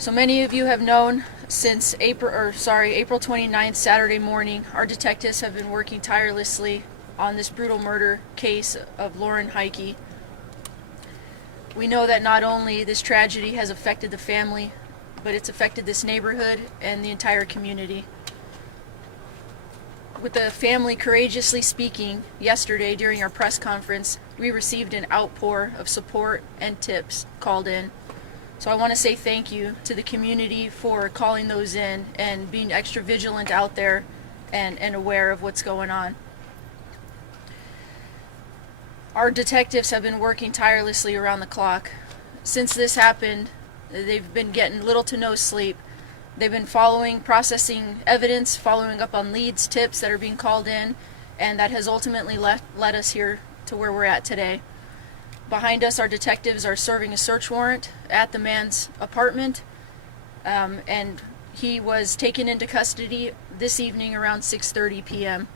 So many of you have known since April 29th, Saturday morning, our detectives have been working tirelessly on this brutal murder case of Lauren Heike. We know that not only this tragedy has affected the family, but it's affected this neighborhood and the entire community. With the family courageously speaking yesterday during our press conference, we received an outpour of support and tips called in. So I want to say thank you to the community for calling those in and being extra vigilant out there and aware of what's going on. Our detectives have been working tirelessly around the clock. Since this happened, they've been getting little to no sleep. They've been processing evidence, following up on leads, tips that are being called in, and that has ultimately led us here to where we're at today. Behind us, our detectives are serving a search warrant at the man's apartment, and he was taken into custody this evening around 6:30 p.m.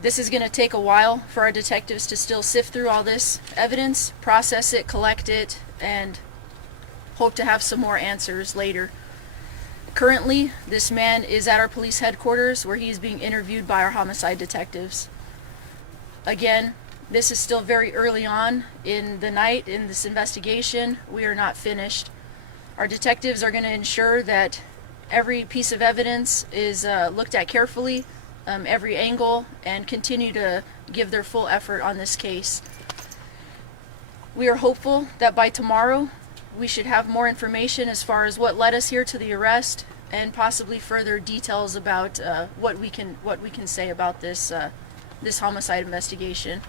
This is going to take a while for our detectives to still sift through all this evidence, process it, collect it, and hope to have some more answers later. Currently, this man is at our police headquarters where he is being interviewed by our homicide detectives. Again, this is still very early on in the night in this investigation. We are not finished. Our detectives are going to ensure that every piece of evidence is looked at carefully, every angle, and continue to give their full effort on this case. We are hopeful that by tomorrow we should have more information as far as what led us here to the arrest and possibly further details about what we can say about this homicide investigation.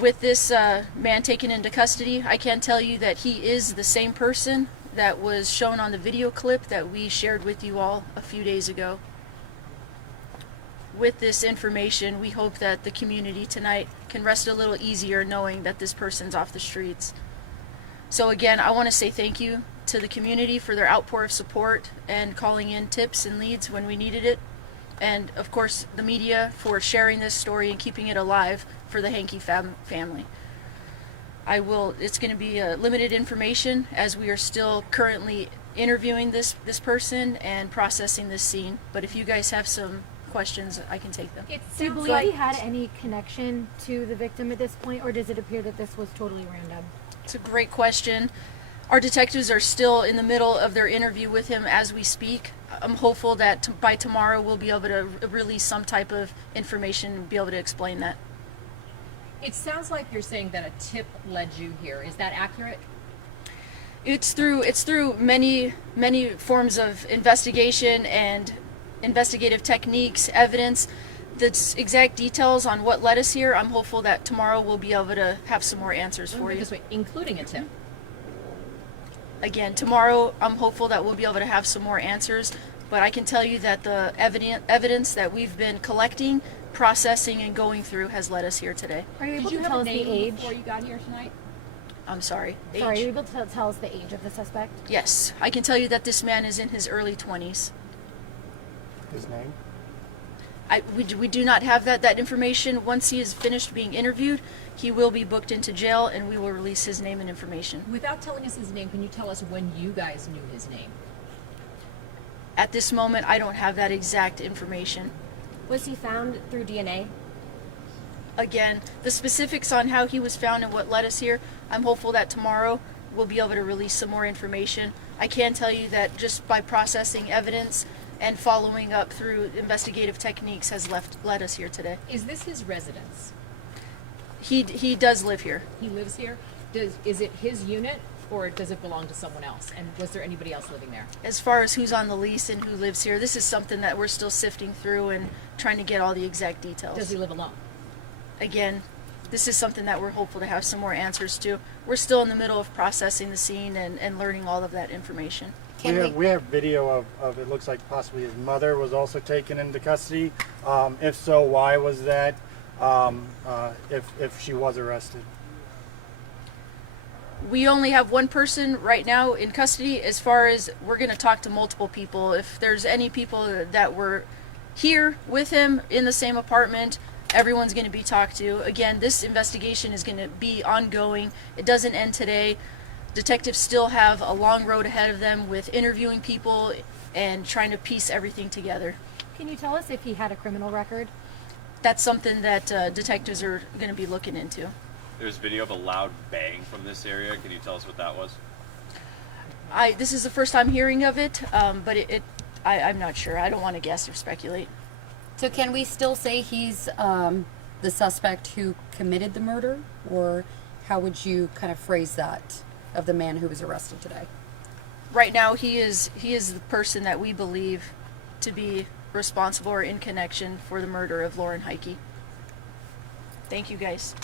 With this man taken into custody, I can tell you that he is the same person that was shown on the video clip that we shared with you all a few days ago. With this information, we hope that the community tonight can rest a little easier knowing that this person's off the streets. So again, I want to say thank you to the community for their outpour of support and calling in tips and leads when we needed it. And of course, the media for sharing this story and keeping it alive for the Heike family. It's going to be limited information as we are still currently interviewing this person and processing this scene. But if you guys have some questions, I can take them. Do you believe he had any connection to the victim at this point, or does it appear that this was totally random? It's a great question. Our detectives are still in the middle of their interview with him as we speak. I'm hopeful that by tomorrow we'll be able to release some type of information and be able to explain that. It sounds like you're saying that a tip led you here. Is that accurate? It's through many forms of investigation and investigative techniques, evidence. The exact details on what led us here, I'm hopeful that tomorrow we'll be able to have some more answers for you. This way, including a tip. Again, tomorrow I'm hopeful that we'll be able to have some more answers, but I can tell you that the evidence that we've been collecting, processing, and going through has led us here today. Are you able Did you to have tell a us the name age? before you got here tonight? I'm sorry. Age? Sorry, are you able to tell us the age of the suspect? Yes, I can tell you that this man is in his early 20s. His name? We do not have that information. Once he is finished being interviewed, he will be booked into jail and we will release his name and information. Without telling us his name, can you tell us when you guys knew his name? At this moment, I don't have that exact information. Was he found through DNA? Again, the specifics on how he was found and what led us here, I'm hopeful that tomorrow we'll be able to release some more information. I can tell you that just by processing evidence and following up through investigative techniques has led us here today. Is this his residence? He does live here. He lives here? Is it his unit or does it belong to someone else? And was there anybody else living there? As far as who's on the lease and who lives here, this is something that we're still sifting through and trying to get all the exact details. Does he live alone? Again, this is something that we're hopeful to have some more answers to. We're still in the middle of processing the scene and learning all of that information. We have video of it looks like possibly his mother was also taken into custody. If so, why was that? If she was arrested? We only have one person right now in custody. As far as we're going to talk to multiple people. If there's any people that were here with him in the same apartment, everyone's going to be talked to. Again, this investigation is going to be ongoing. It doesn't end today. detectives still have a long road ahead of them with interviewing people and trying to piece everything together. Can you tell us if he had a criminal record? That's something that detectives are going to be looking into. There's video of a loud bang from this area. Can you tell us what that was? This is the first time hearing of it, but I'm not sure. I don't want to guess or speculate. So can we still say he's the suspect who committed the murder, or how would you kind of phrase that of the man who was arrested today? Right now, he is the person that we believe to be responsible or in connection for the murder of Lauren Heike. Thank you, guys.